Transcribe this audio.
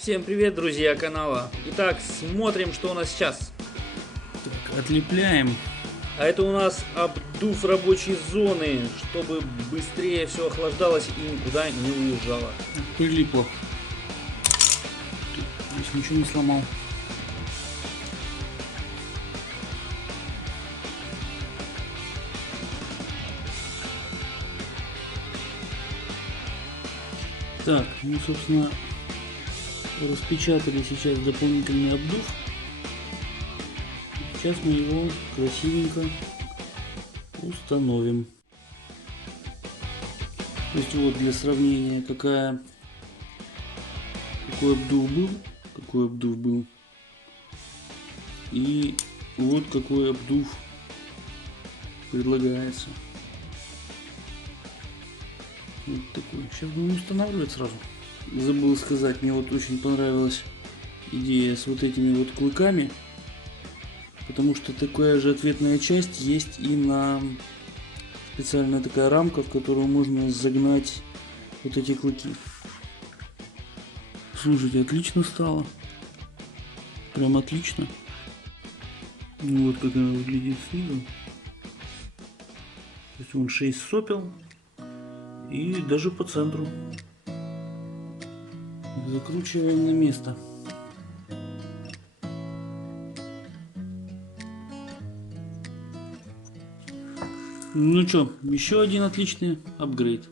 Всем привет, друзья канала. Итак, смотрим, что у нас сейчас. Так, отлепляем. А это у нас обдув рабочей зоны, чтобы быстрее все охлаждалось и никуда не уезжало. Прилипло. Здесь ничего не сломал. Так, ну собственно распечатали сейчас дополнительный обдув. Сейчас мы его красивенько установим. То есть вот для сравнения какой обдув был, и вот какой обдув предлагается. Вот такой. Сейчас будем устанавливать сразу. Забыл сказать, мне вот очень понравилась идея с вот этими вот клыками, потому что такая же ответная часть есть и на специальная такая рамка, в которую можно загнать вот эти клыки. Слушайте, отлично стало. Прям отлично. Ну вот как она выглядит снизу. То есть вон 6 сопел и даже по центру. Закручиваем на место. Ну что, еще один отличный апгрейд.